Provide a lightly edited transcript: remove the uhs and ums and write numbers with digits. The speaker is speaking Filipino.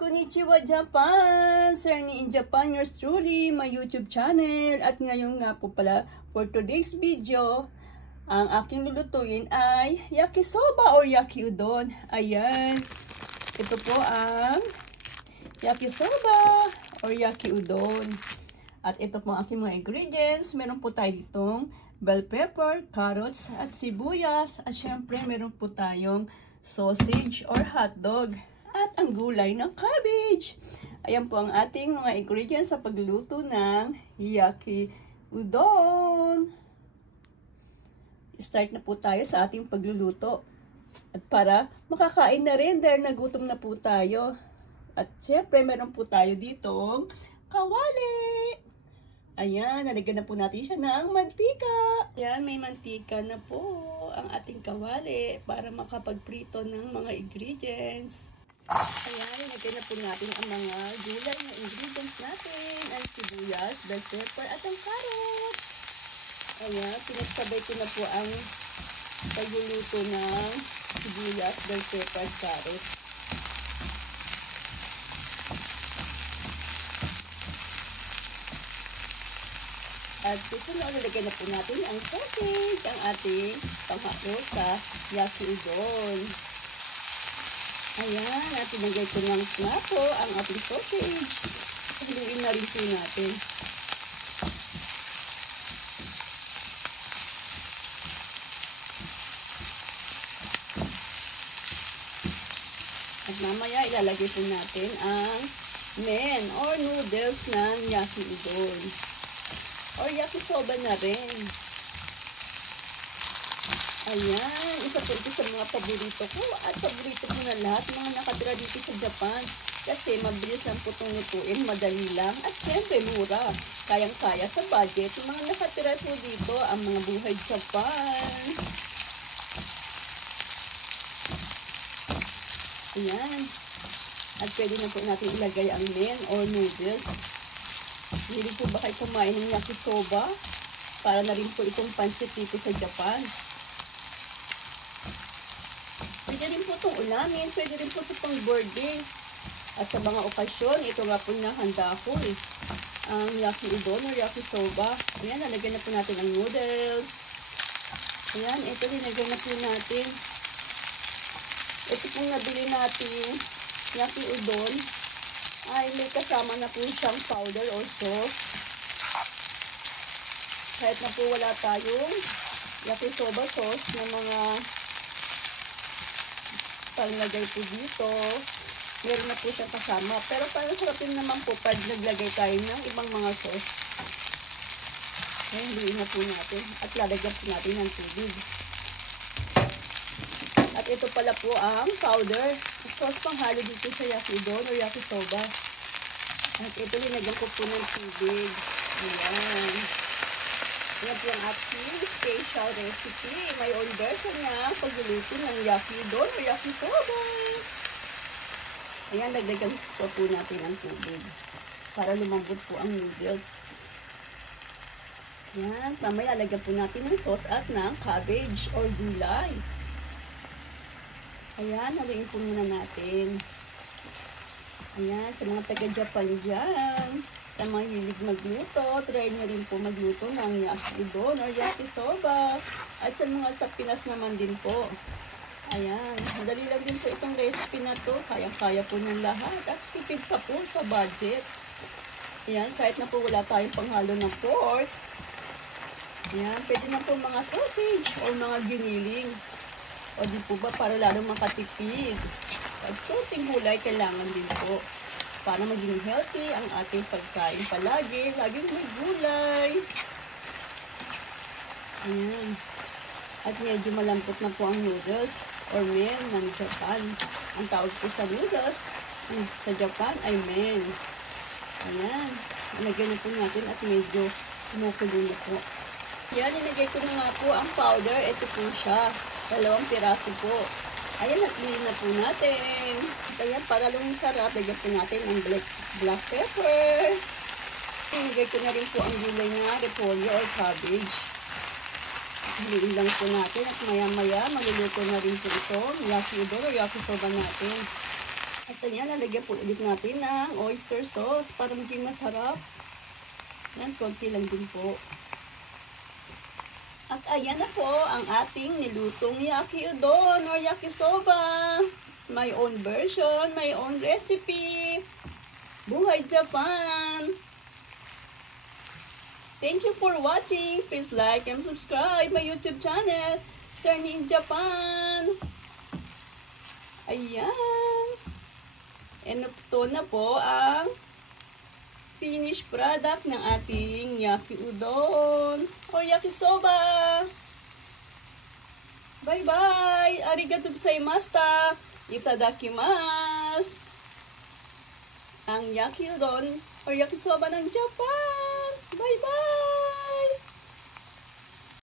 Konnichiwa Japan! Sir ni in Japan, yours truly, my YouTube channel. At ngayon nga po pala, for today's video, ang aking lulutuin ay yakisoba or yaki udon. Ayan. Ito po ang yakisoba or yaki udon. At ito po ang aking mga ingredients. Meron po tayo ditong bell pepper, carrots, at sibuyas. At syempre, meron po tayong sausage or hotdog. At ang gulay ng cabbage. Ayan po ang ating mga ingredients sa pagluluto ng yaki udon. Start na po tayo sa ating pagluluto. At para makakain na rin dahil nagutom na po tayo. At syempre meron po tayo ditong kawali. Ayan, nalagyan na po natin siya ng mantika. Ayan, may mantika na po ang ating kawali para makapagprito ng mga ingredients. Ayan, nilagyan na po natin ang mga gulay na ingredients natin. Ang sibuyas, bell pepper, at ang carrot. Ayan, pinagsabay ko na po ang pagluluto ng sibuyas, bell pepper, at carrot. At susunod, nilagyan na po natin ang sausage, ang ating panghalo sa yaki udon. Ayan, at tinagay ko ng plato ang ating sausage. Haluin na rin po natin. At mamaya ilalagay po natin ang men or noodles ng yaki udon. Or yakisoba na rin. Ayan, isa po ito sa mga paborito ko at paborito ko na lahat mga nakatira dito sa Japan. Kasi mabilis ang putong lutuin, madali lang at syempre mura. Kayang-kaya sa budget. Yung mga nakatira po dito, ang mga buhay Japan. Ayan. At pwede na po natin ilagay ang men or noodles. Hindi po ba kayo kumain ng yakisoba? Para na rin po itong pancit dito sa Japan. Pwede rin po itong ulamin, pwede rin po ito pang birthday. At sa mga okasyon, ito nga po yung handa ko eh. Ang yaki udon or yakisoba. Ayan, nalagyan na po natin ang noodles. Ayan, ito linagay na po natin. Ito pong nabili natin yaki udon ay may kasama na po siyang powder or sauce. Kahit na po wala tayong yakisoba sauce na mga panglagay po dito, meron na po siyang kasama. Pero parang sarapin naman po pag naglagay tayo ng ibang mga sauce. Ayan, luin na po natin. At lalagyan po natin ng tubig. At ito pala po ang powder. Sauce panghalo dito sa yaki udon o yakisoba. At ito linagyan ko po ng tubig. Ayan. Yan po ang ating special recipe. May own version na pagluluto ng yaki udon o yakisoba. Ayan, dagdagan po natin ang tubig para lumambot po ang noodles. Ayan, mamaya lagyan po natin ng sauce at ng cabbage or gulay. Ayan, haluin po muna natin. Ayan, sa mga taga-Japan dyan, sa mga hilig magluto, try nyo rin po magluto ng yaki udon or yakisoba. At sa mga sa Pinas naman din po. Ayan, madali lang din po itong recipe na to. Kaya-kaya po ng lahat. At tipid pa po sa budget. Ayan, kahit na po wala tayong panghalo ng pork. Ayan, pwede na po mga sausage or mga giniling. O di po ba para lalong makatipid. At kunting gulay kailangan din po. Para maging healthy ang ating pagkain palagi. Laging may gulay. Ayan. At medyo malambot na po ang noodles or men ng Japan. Ang tawag po sa noodles sa Japan ay men. Ayan. Ilagay na po natin at medyo kumukulo na po. Ayan, inagay ko na nga po ang powder. Ito po siya. 2 piraso po. Ayan, at luin na po natin. Ayan, para lumang sarap, lagyan po natin ang black pepper. Inagay ko na rin po ang gulay na repolyo or cabbage. Haluin lang po natin at maya-maya maluluto na rin po ito. Yaki udon o yakisoba natin. At ayan, lalagyan po ulit natin ng oyster sauce para maging masarap. Yan, konti lang din po. At ayan na po ang ating nilutong yaki udon or yakisoba. My own version, my own recipe. Buhay Japan! Thank you for watching. Please like and subscribe my YouTube channel, Sarnie in Japan. Ayan. And ito na po ang finished product ng ating yaki udon or yakisoba. Bye-bye! Arigatou gozaimashita! Itadakimasu! Ang yaki udon or yakisoba ng Japan! Bye-bye!